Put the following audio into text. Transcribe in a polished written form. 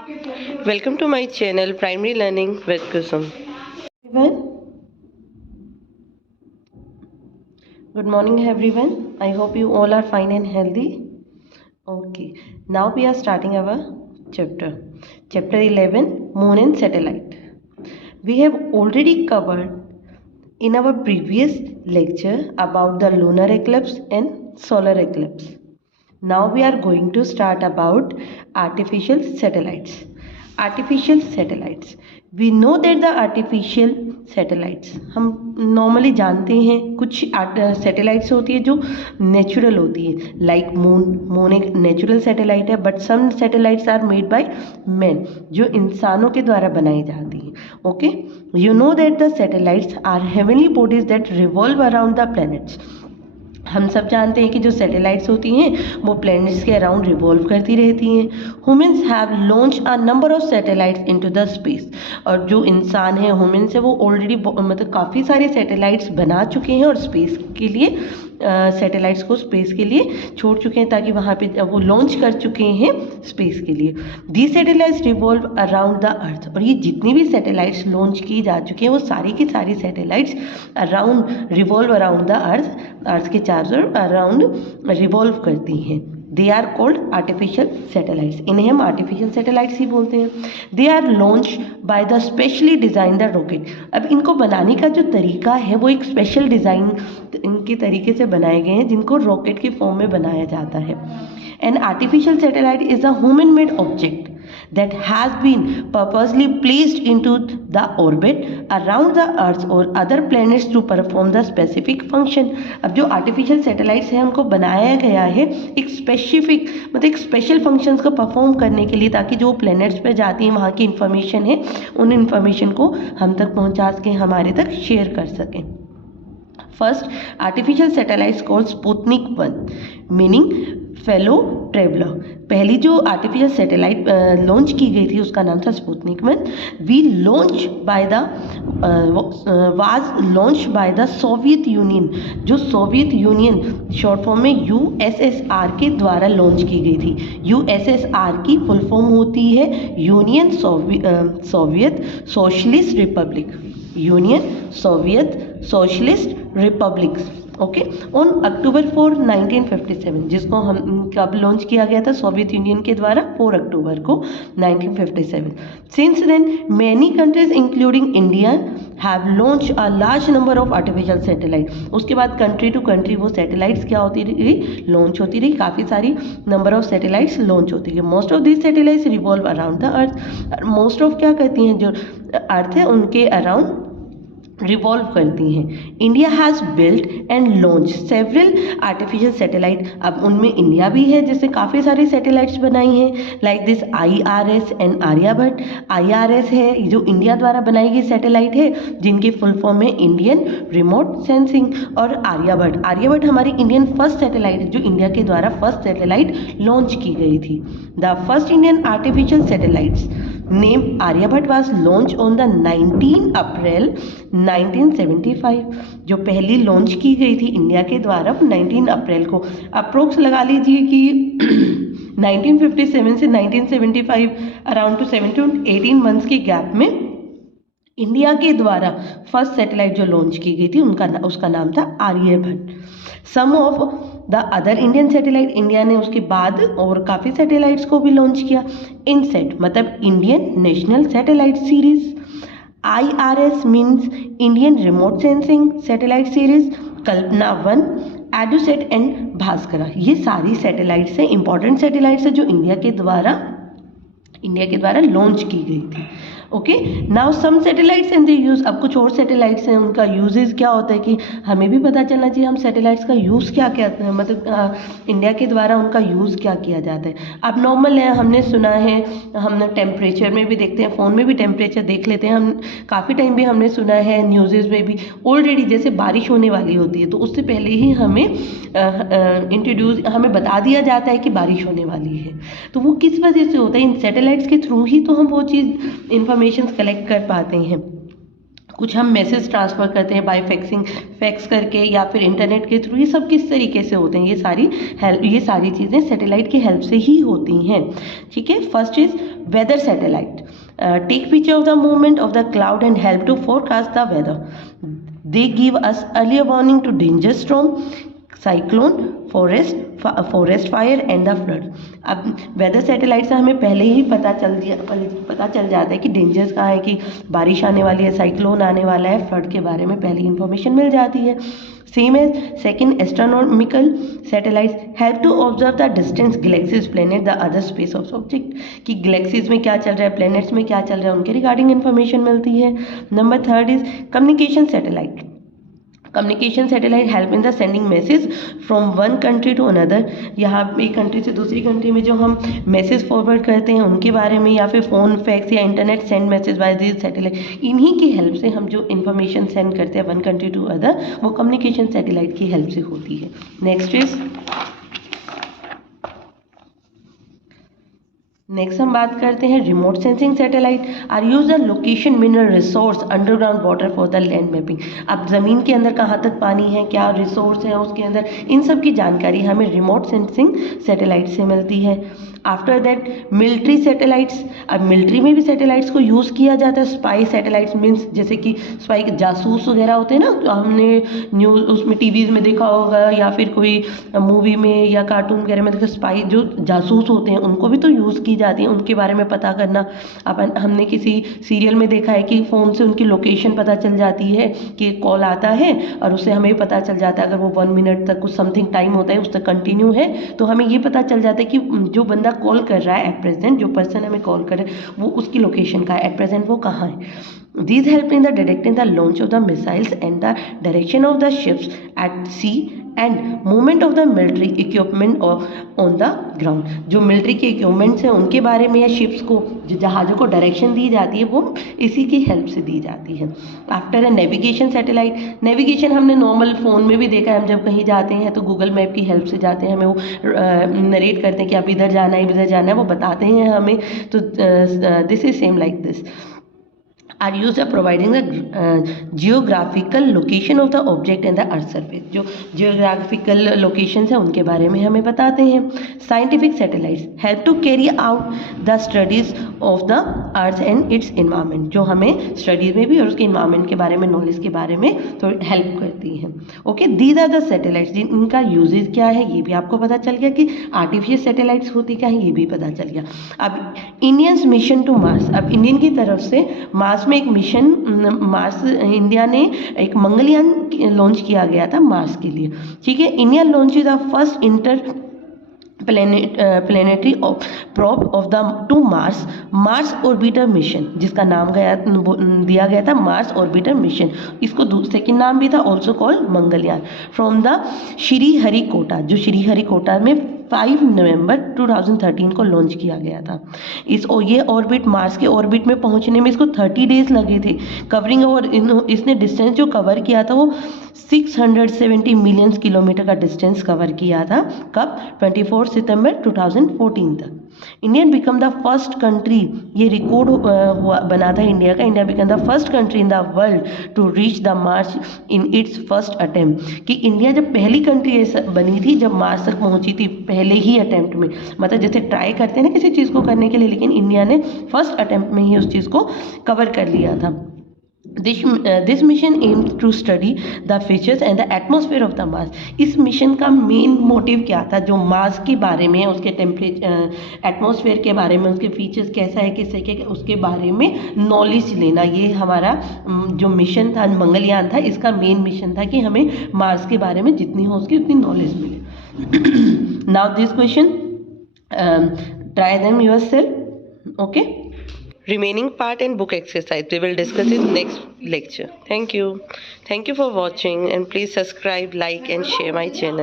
Welcome to my channel Primary Learning with Kusum. Good morning everyone. I hope you all are fine and healthy. Okay, now we are starting our chapter 11, Moon and Satellite. We have already covered in our previous lecture about the lunar eclipse and solar eclipse. Now we are going to start about artificial satellites. Artificial satellites. We know that the artificial satellites, हम normally जानते हैं कुछ satellites होती है जो natural होती है, like moon एक नेचुरल सैटेलाइट है, but some satellites are made by man, जो इंसानों के द्वारा बनाई जाती हैं. Okay, you know that the satellites are heavenly bodies that revolve around the planets. हम सब जानते हैं कि जो सैटेलाइट्स होती हैं वो प्लैनेट्स के अराउंड रिवॉल्व करती रहती हैं. Humans have launch a number of satellites into the space. और जो इंसान है, ह्यूमन्स है, वो ऑलरेडी मतलब काफ़ी सारे सैटेलाइट्स बना चुके हैं और स्पेस के लिए सैटेलाइट्स को स्पेस के लिए छोड़ चुके हैं, ताकि वहाँ पे वो लॉन्च कर चुके हैं स्पेस के लिए. The satellites revolve around the earth. और ये जितनी भी सैटेलाइट्स लॉन्च की जा चुकी हैं वो सारी की सारी satellites revolve around the earth के चारों अराउंड रिवॉल्व करती हैं. They are called artificial satellites. इन्हें हम आर्टिफिशियल सैटेलाइट्स ही बोलते हैं. They are launch by the specially design the rocket. अब इनको बनाने का जो तरीका है वो एक स्पेशल डिज़ाइन के तरीके से बनाए गए हैं, जिनको रॉकेट के फॉर्म में बनाया जाता है. An artificial satellite is a human made object that has been purposely placed into the orbit around the earth or other planets to perform the specific function. अब जो आर्टिफिशियल सैटेलाइट्स हैं उनको बनाया गया है एक स्पेसिफिक मतलब एक स्पेशल फंक्शंस को परफॉर्म करने के लिए, ताकि जो प्लैनेट्स पे जाती हैं वहाँ की इंफॉर्मेशन है उन इंफॉर्मेशन को हम तक पहुँचा सकें, हमारे तक शेयर कर सकें. First artificial satellites called Sputnik 1 meaning fellow traveller. पहली जो आर्टिफिशियल सैटेलाइट लॉन्च की गई थी उसका नाम था Sputnik 1. We launch by the was launch by the Soviet Union. जो सोवियत यूनियन शॉर्ट फॉर्म में यूएसएसआर के द्वारा लॉन्च की गई थी. यूएसएसआर की फुल फॉर्म होती है union Soviet socialist Republic. Union Soviet socialist Republic. Okay, on October 4 1957, जिसको हम कब लॉन्च किया गया था सोवियत यूनियन के द्वारा 4 अक्टूबर को 1957. Since then many countries including India have launch a large number of artificial satellite. उसके बाद कंट्री टू कंट्री वो सैटेलाइट्स क्या होती रही, लॉन्च होती रही. काफ़ी सारी नंबर ऑफ सैटेलाइट्स लॉन्च होती है. Most of this satellites revolve around the earth. Most of क्या करती हैं, जो अर्थ है उनके अराउंड रिवॉल्व करती हैं. India has built and launch several artificial satellite. अब उनमें इंडिया भी है जिसने काफ़ी सारी सैटेलाइट्स बनाई हैं, like this IRS and Aryabhata. IRS है जो इंडिया द्वारा बनाई गई सैटेलाइट है, जिनकी फुल फॉर्म है इंडियन रिमोट सेंसिंग. और आर्यभट्ट हमारी इंडियन फर्स्ट सैटेलाइट है, जो इंडिया के द्वारा फर्स्ट सैटेलाइट लॉन्च की गई थी. The first Indian artificial satellites name Aryabhata was launch on the 19 April 1975. जो पहली लॉन्च की गई थी इंडिया के द्वारा 19 अप्रैल को. अप्रोक्स लगा लीजिए कि 1957 से 1975 अराउंड टू 17 to 18 मंथ्स के गैप में इंडिया के द्वारा फर्स्ट सैटेलाइट जो लॉन्च की गई थी उसका नाम था Aryabhatta. Some of the other Indian satellite, India ने उसके बाद और काफ़ी सैटेलाइट्स को भी लॉन्च किया. इनसेट मतलब Indian national satellite series. IRS means Indian remote sensing satellite series. Kalpana 1, EDUSAT and Bhaskara. ये सारी सैटेलाइट्स हैं, इंपॉर्टेंट सैटेलाइट्स हैं जो इंडिया के द्वारा लॉन्च की गई थी. Okay, now some satellites and they use. अब कुछ और सैटेलाइट्स हैं, उनका यूजेस क्या होता है कि हमें भी पता चलना चाहिए हम सैटेलाइट्स का यूज़ क्या करते हैं, मतलब इंडिया के द्वारा उनका यूज़ क्या किया जाता है. अब नॉर्मल है, हमने सुना है, हमने टेम्परेचर में भी देखते हैं, फ़ोन में भी टेम्परेचर देख लेते हैं. हम काफ़ी टाइम भी हमने सुना है न्यूज़ में भी ऑलरेडी, जैसे बारिश होने वाली होती है तो उससे पहले ही हमें हमें बता दिया जाता है कि बारिश होने वाली है. तो वो किस वजह से होता है, इन सैटेलाइट्स के थ्रू ही तो हम वो चीज़ इंफॉर्मेशन कलेक्ट कर पाते हैं. कुछ हम मैसेज ट्रांसफ़र करते हैं बाय फैक्स करके या फिर इंटरनेट के थ्रू. ये सब किस तरीके से होते हैं, ये सारी चीज़ें सैटेलाइट की हेल्प से ही होती हैं. ठीक है, first is weather satellite. Take picture of the movement of the cloud and help to forecast the weather. They give us earlier warning to danger storm, cyclone, forest fire and the flood. अब weather satellite से हमें पहले ही पता चल जाता है कि dangers कहाँ है, कि बारिश आने वाली है, साइक्लोन आने वाला है, फ्लड के बारे में पहले इन्फॉर्मेशन मिल जाती है. Same as second, astronomical satellites help to observe the distance, galaxies, planet, the other space of object, कि गैलेक्सीज में क्या चल रहा है, प्लैनेट्स में क्या चल रहा है, उनके रिगार्डिंग इन्फॉर्मेशन मिलती है. Number third is communication satellite. Communication satellite help in the sending message from one country to another. यहाँ एक कंट्री से दूसरी कंट्री में जो हम मैसेज फॉरवर्ड करते हैं उनके बारे में, या फिर फ़ोन, फैक्स या internet send message by this satellite, इन्हीं की हेल्प से हम जो इन्फॉर्मेशन सेंड करते हैं वन कंट्री टू अदर, वो कम्युनिकेशन सैटेलाइट की हेल्प से होती है. नेक्स्ट हम बात करते हैं remote sensing satellite. Are use the location mineral resource underground water for the land mapping. अब ज़मीन के अंदर कहाँ तक पानी है, क्या रिसोर्स है उसके अंदर, इन सब की जानकारी हमें रिमोट सेंसिंग सैटेलाइट से मिलती है. After that military satellites. अब मिलिट्री में भी सैटेलाइट्स को यूज़ किया जाता है. स्पाई सैटेलाइट्स मीन्स जैसे कि स्पाई जासूस वगैरह होते हैं ना, तो हमने न्यूज़ उसमें टीवीज़ में देखा होगा, या फिर कोई मूवी में या कार्टून वगैरह में देखा, स्पाई जो जासूस होते हैं उनको भी तो यूज़ की जाती है, उनके बारे में पता करना. अपन हमने किसी सीरियल में देखा है कि फ़ोन से उनकी लोकेशन पता चल जाती है, कि कॉल आता है और उससे हमें पता चल जाता है, अगर वो 1 मिनट तक कुछ समथिंग टाइम होता है उस तक कंटिन्यू है, तो हमें ये पता चल जाता है कि जो बंदा कॉल कर रहा है एट प्रेजेंट, जो पर्सन हमें कॉल कर रहा है वो उसकी लोकेशन का है, एट प्रेजेंट वो कहाँ है. These help in the detecting the launch of the missiles and the direction of the ships at sea and movement of the military equipment on the ground. जो मिलिट्री के equipments हैं उनके बारे में, या शिप्स को, जो जहाज़ों को डायरेक्शन दी जाती है, वो इसी की हेल्प से दी जाती है. After a navigation satellite. Navigation हमने नॉर्मल फ़ोन में भी देखा है, हम जब कहीं जाते हैं तो गूगल मैप की हेल्प से जाते हैं, हमें वो नरेट करते हैं कि आप इधर जाना है, इधर जाना है, वो बताते हैं हमें. तो this is same like this. Are used for providing the geographical location of the object and the earth surface. जो geographical locations है उनके बारे में हमें बताते हैं. Scientific satellites help to carry out the studies of the earth and its environment. जो हमें studies में भी और उसके environment के बारे में, knowledge के बारे में तो help करती हैं. Okay, these are the satellites. इनका uses क्या है ये भी आपको पता चल गया, कि artificial satellites होती क्या है ये भी पता चल गया. अब Indians mission to Mars. अब इंडियन की तरफ से मार्स में एक मिशन, मार्स इंडिया ने एक मंगलयान लॉन्च किया गया था मार्स के लिए. ठीक है. India launch the first inter planetary probe of the two Mars orbiter mission, जिसका नाम दिया गया था मार्स ऑर्बिटर मिशन. इसको सेकेंड नाम भी था also called Mangalyaan. From the Sriharikota, जो श्रीहरिकोटा में 5 नवंबर 2013 को लॉन्च किया गया था. ये ऑर्बिट, मार्स के ऑर्बिट में पहुंचने में इसको 30 डेज लगे थे. कवरिंग, और इसने डिस्टेंस जो कवर किया था वो 670 मिलियन किलोमीटर का डिस्टेंस कवर किया था. कब? 24 सितंबर 2014 तक. Indian become the first country, ये रिकॉर्ड बना था इंडिया का. India become the first country in the world to reach the Mars in its first attempt. कि इंडिया जब पहली कंट्री बनी थी जब मार्स तक पहुंची थी, पहले ही अटेम्प्ट में, मतलब जैसे ट्राई करते हैं ना किसी चीज़ को करने के लिए, लेकिन इंडिया ने फर्स्ट अटेम्प्ट में ही उस चीज़ को कवर कर लिया था. This mission aimed to study the features and the atmosphere of the Mars. इस मिशन का मेन मोटिव क्या था? जो मार्स के बारे में, उसके टेम्परेचर, एटमॉस्फेयर के बारे में, उसके फीचर्स कैसा है, किससे क्या, उसके बारे में नॉलेज लेना. ये हमारा जो मिशन था, मंगलयान था, इसका मेन मिशन था कि हमें मार्स के बारे में जितनी हो उसकी उतनी नॉलेज मिले. Now this question, try them yourself. Okay. Remaining part and book exercise we will discuss in next lecture. Thank you for watching, and please subscribe, like and share my channel.